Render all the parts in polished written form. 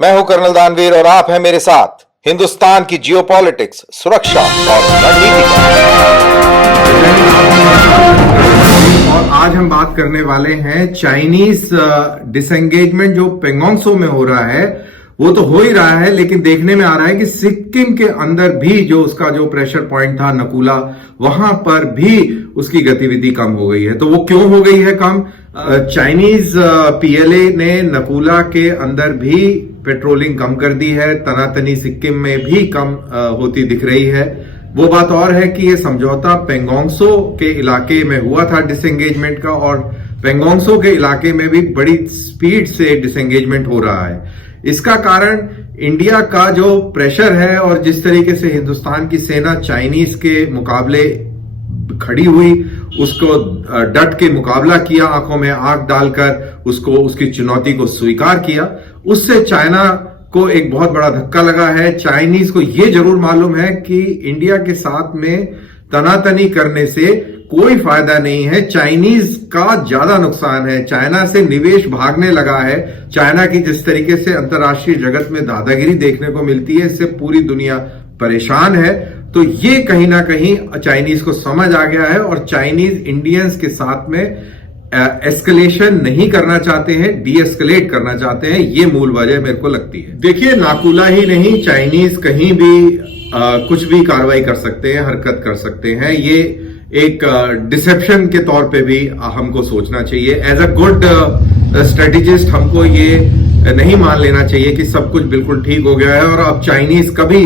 मैं हूं कर्नल दानवीर और आप हैं मेरे साथ हिंदुस्तान की जियोपॉलिटिक्स, सुरक्षा और रणनीति और आज हम बात करने वाले हैं चाइनीज डिसएंगेजमेंट जो पेंगोंग त्सो में हो रहा है। वो तो हो ही रहा है, लेकिन देखने में आ रहा है कि सिक्किम के अंदर भी जो उसका जो प्रेशर पॉइंट था नकुला, वहां पर भी उसकी गतिविधि कम हो गई है। तो वो क्यों हो गई है कम? चाइनीज पीएलए ने नकुला के अंदर भी पेट्रोलिंग कम कर दी है, तनातनी सिक्किम में भी कम होती दिख रही है। वो बात और है कि ये समझौता पेंगोंग त्सो के इलाके में हुआ था डिसएंगेजमेंट का, और पेंगोंग त्सो के इलाके में भी बड़ी स्पीड से डिसएंगेजमेंट हो रहा है। इसका कारण इंडिया का जो प्रेशर है और जिस तरीके से हिंदुस्तान की सेना चाइनीज के मुकाबले खड़ी हुई, उसको डट के मुकाबला किया, आंखों में आंख डालकर उसको उसकी चुनौती को स्वीकार किया, उससे चाइना को एक बहुत बड़ा धक्का लगा है। चाइनीज को यह जरूर मालूम है कि इंडिया के साथ में तनातनी करने से कोई फायदा नहीं है, चाइनीज का ज्यादा नुकसान है। चाइना से निवेश भागने लगा है। चाइना की जिस तरीके से अंतर्राष्ट्रीय जगत में दादागिरी देखने को मिलती है, इससे पूरी दुनिया परेशान है। तो ये कहीं ना कहीं चाइनीज को समझ आ गया है और चाइनीज इंडियंस के साथ में एस्केलेशन नहीं करना चाहते हैं, डी एस्केलेट करना चाहते हैं। ये मूल वजह मेरे को लगती है। देखिए, नाकुला ही नहीं, चाइनीज कहीं भी कुछ भी कार्रवाई कर सकते हैं, हरकत कर सकते हैं। ये एक डिसेप्शन के तौर पे भी हमको सोचना चाहिए। एज अ गुड स्ट्रेटेजिस्ट हमको ये नहीं मान लेना चाहिए कि सब कुछ बिल्कुल ठीक हो गया है और अब चाइनीज कभी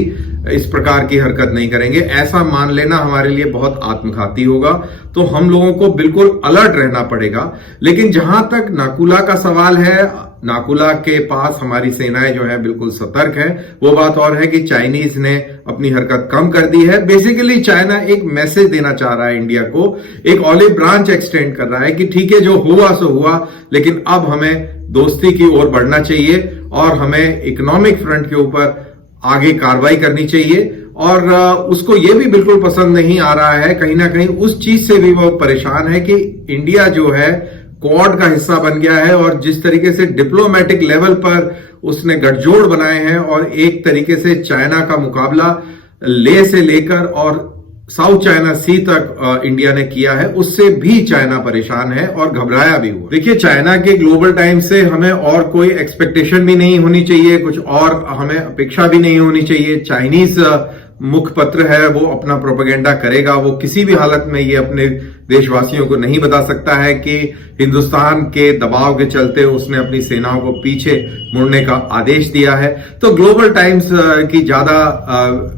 इस प्रकार की हरकत नहीं करेंगे। ऐसा मान लेना हमारे लिए बहुत आत्मघाती होगा। तो हम लोगों को बिल्कुल अलर्ट रहना पड़ेगा। लेकिन जहां तक नाकुला का सवाल है, नाकुला के पास हमारी सेनाएं जो है बिल्कुल सतर्क है। वो बात और है कि चाइनीज ने अपनी हरकत कम कर दी है। बेसिकली चाइना एक मैसेज देना चाह रहा है इंडिया को, एक ऑलिव ब्रांच एक्सटेंड कर रहा है कि ठीक है, जो हुआ सो हुआ, लेकिन अब हमें दोस्ती की ओर बढ़ना चाहिए और हमें इकोनॉमिक फ्रंट के ऊपर आगे कार्रवाई करनी चाहिए। और उसको ये भी बिल्कुल पसंद नहीं आ रहा है, कहीं ना कहीं उस चीज से भी वो परेशान है कि इंडिया जो है क्वाड का हिस्सा बन गया है और जिस तरीके से डिप्लोमेटिक लेवल पर उसने गठजोड़ बनाए हैं और एक तरीके से चाइना का मुकाबला ले से लेकर और साउथ चाइना सी तक इंडिया ने किया है, उससे भी चाइना परेशान है और घबराया भी हुआ। देखिए, चाइना के ग्लोबल टाइम्स से हमें और कोई एक्सपेक्टेशन भी नहीं होनी चाहिए, कुछ और हमें अपेक्षा भी नहीं होनी चाहिए। चाइनीज मुखपत्र है, वो अपना प्रोपेगेंडा करेगा। वो किसी भी हालत में ये अपने देशवासियों को नहीं बता सकता है कि हिंदुस्तान के दबाव के चलते उसने अपनी सेनाओं को पीछे मुड़ने का आदेश दिया है। तो ग्लोबल टाइम्स की ज्यादा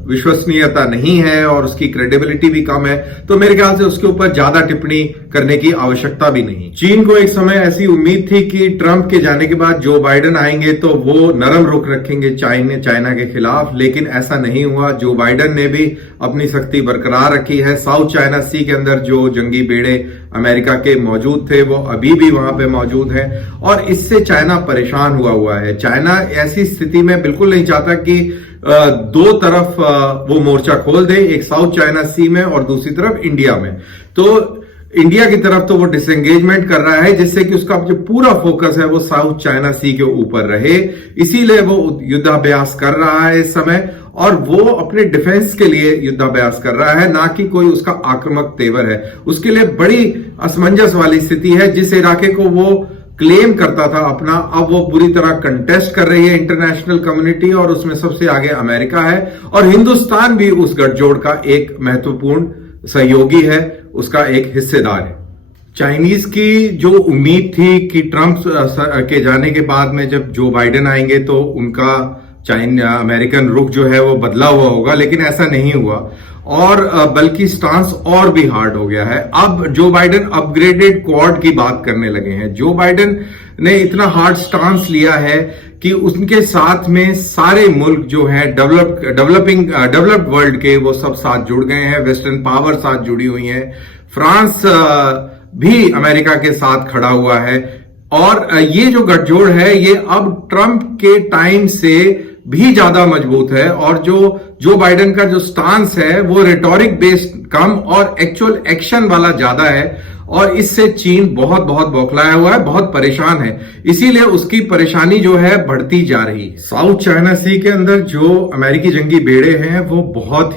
विश्वसनीयता नहीं है और उसकी क्रेडिबिलिटी भी कम है। तो मेरे ख्याल से उसके ऊपर ज्यादा टिप्पणी करने की आवश्यकता भी नहीं। चीन को एक समय ऐसी उम्मीद थी कि ट्रंप के जाने के बाद जो बाइडेन आएंगे तो वो नरम रुख रखेंगे चाइना के खिलाफ, लेकिन ऐसा नहीं हुआ। जो बाइडेन ने भी अपनी सख्ती बरकरार रखी है। साउथ चाइना सी के अंदर जो जंगी बेड़े अमेरिका के मौजूद थे, वो अभी भी वहां पे मौजूद हैं और इससे चाइना परेशान हुआ है। चाइना ऐसी स्थिति में बिल्कुल नहीं चाहता कि दो तरफ वो मोर्चा खोल दे, एक साउथ चाइना सी में और दूसरी तरफ इंडिया में। तो इंडिया की तरफ तो वो डिसएंगेजमेंट कर रहा है, जिससे कि उसका जो पूरा फोकस है वो साउथ चाइना सी के ऊपर रहे। इसीलिए वो युद्धाभ्यास कर रहा है इस समय, और वो अपने डिफेंस के लिए युद्धाभ्यास कर रहा है, ना कि कोई उसका आक्रामक तेवर है। उसके लिए बड़ी असमंजस वाली स्थिति है। जिस इलाके को वो क्लेम करता था अपना, अब वो पूरी तरह कंटेस्ट कर रही है इंटरनेशनल कम्युनिटी, और उसमें सबसे आगे अमेरिका है और हिंदुस्तान भी उस गठजोड़ का एक महत्वपूर्ण सहयोगी है, उसका एक हिस्सेदार है। चाइनीज की जो उम्मीद थी कि ट्रंप के जाने के बाद में जब जो बाइडेन आएंगे तो उनका अमेरिकन रुख जो है वो बदला हुआ होगा, लेकिन ऐसा नहीं हुआ और बल्कि स्टांस और भी हार्ड हो गया है। अब जो बाइडेन अपग्रेडेड क्वाड की बात करने लगे हैं। जो बाइडेन ने इतना हार्ड स्टांस लिया है कि उनके साथ में सारे मुल्क जो हैं डेवलप्ड वर्ल्ड के, वो सब साथ जुड़ गए हैं। वेस्टर्न पावर साथ जुड़ी हुई हैं। फ्रांस भी अमेरिका के साथ खड़ा हुआ है और ये जो गठजोड़ है ये अब ट्रंप के टाइम से भी ज्यादा मजबूत है। और जो बाइडेन का जो स्टांस है वो रिटोरिक बेस्ड कम और एक्चुअल एक्शन वाला ज्यादा है। और इससे चीन बहुत बहुत बौखलाया हुआ है, बहुत परेशान है, इसीलिए उसकी परेशानी जो है बढ़ती जा रही है। साउथ चाइना सी के अंदर जो अमेरिकी जंगी बेड़े हैं वो बहुत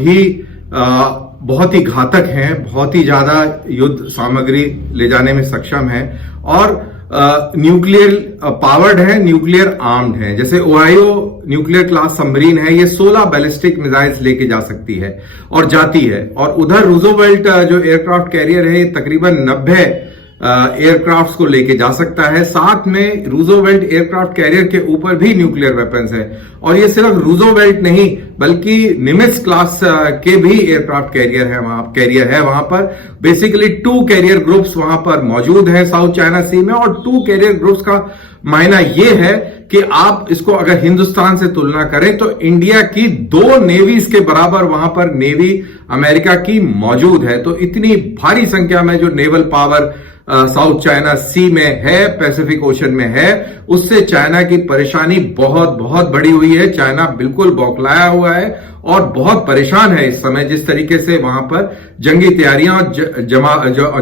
ही घातक हैं, बहुत ही ज्यादा युद्ध सामग्री ले जाने में सक्षम है और न्यूक्लियर पावर्ड है, न्यूक्लियर आर्म्ड है। जैसे ओहायो न्यूक्लियर क्लास सबमरीन है, ये 16 बैलिस्टिक मिसाइल्स लेके जा सकती है और जाती है। और उधर रूजोवेल्ट जो एयरक्राफ्ट कैरियर है, तकरीबन 90 एयरक्राफ्ट्स को लेके जा सकता है। साथ में रूजोवेल्ट एयरक्राफ्ट कैरियर के ऊपर भी न्यूक्लियर वेपन्स है और ये सिर्फ रूजोवेल्ट नहीं बल्कि निमिट्ज क्लास के भी एयरक्राफ्ट कैरियर है वहां पर। बेसिकली 2 कैरियर ग्रुप्स वहां पर मौजूद हैं साउथ चाइना सी में। और 2 कैरियर ग्रुप्स का मायना यह है कि आप इसको अगर हिंदुस्तान से तुलना करें तो इंडिया की 2 नेवीज के बराबर वहां पर नेवी अमेरिका की मौजूद है। तो इतनी भारी संख्या में जो नेवल पावर साउथ चाइना सी में है, पैसिफिक ओशन में है, उससे चाइना की परेशानी बहुत बहुत बढ़ी हुई है। चाइना बिल्कुल बौखलाया हुआ है और बहुत परेशान है इस समय, जिस तरीके से वहां पर जंगी तैयारियां और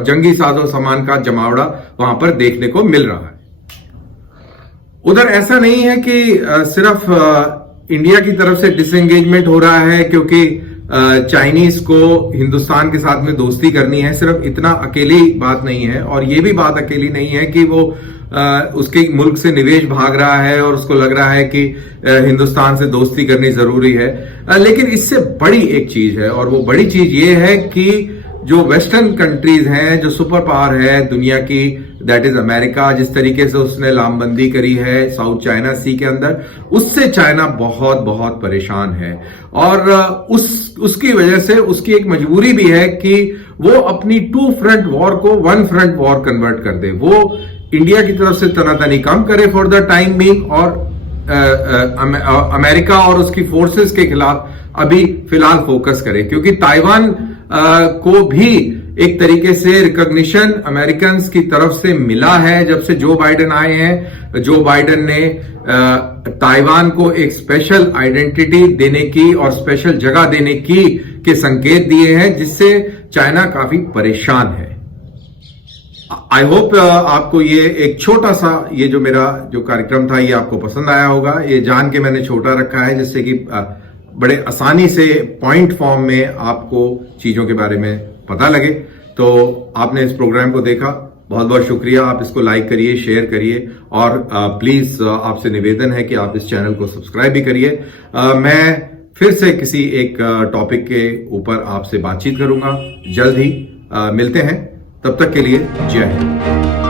जंगी साजो सामान का जमावड़ा वहां पर देखने को मिल रहा है। उधर ऐसा नहीं है कि सिर्फ इंडिया की तरफ से डिसएंगेजमेंट हो रहा है क्योंकि चाइनीज को हिंदुस्तान के साथ में दोस्ती करनी है। सिर्फ इतना अकेली बात नहीं है और ये भी बात अकेली नहीं है कि वो उसके मुल्क से निवेश भाग रहा है और उसको लग रहा है कि हिंदुस्तान से दोस्ती करनी जरूरी है। लेकिन इससे बड़ी एक चीज है और वो बड़ी चीज ये है कि जो वेस्टर्न कंट्रीज हैं, जो सुपर पावर है दुनिया की, दैट इज अमेरिका, जिस तरीके से उसने लामबंदी करी है साउथ चाइना सी के अंदर, उससे चाइना बहुत बहुत परेशान है। और उसकी वजह से उसकी एक मजबूरी भी है कि वो अपनी 2 फ्रंट वॉर को 1 फ्रंट वॉर कन्वर्ट कर दे। वो इंडिया की तरफ से तनातनी कम करे फॉर द टाइम बीइंग और अमेरिका और उसकी फोर्सेस के खिलाफ अभी फिलहाल फोकस करे, क्योंकि ताइवान को भी एक तरीके से रिकॉग्निशन अमेरिकन की तरफ से मिला है जब से जो बाइडेन आए हैं। जो बाइडेन ने ताइवान को एक स्पेशल आइडेंटिटी देने की और स्पेशल जगह देने की के संकेत दिए हैं, जिससे चाइना काफी परेशान है। आई होप आपको ये एक छोटा सा ये जो मेरा जो कार्यक्रम था ये आपको पसंद आया होगा। ये जान के मैंने छोटा रखा है जिससे कि बड़े आसानी से पॉइंट फॉर्म में आपको चीजों के बारे में पता लगे। तो आपने इस प्रोग्राम को देखा, बहुत बहुत शुक्रिया। आप इसको लाइक करिए, शेयर करिए और प्लीज आपसे निवेदन है कि आप इस चैनल को सब्सक्राइब भी करिए। मैं फिर से किसी एक टॉपिक के ऊपर आपसे बातचीत करूंगा, जल्द ही मिलते हैं। तब तक के लिए जय हिंद।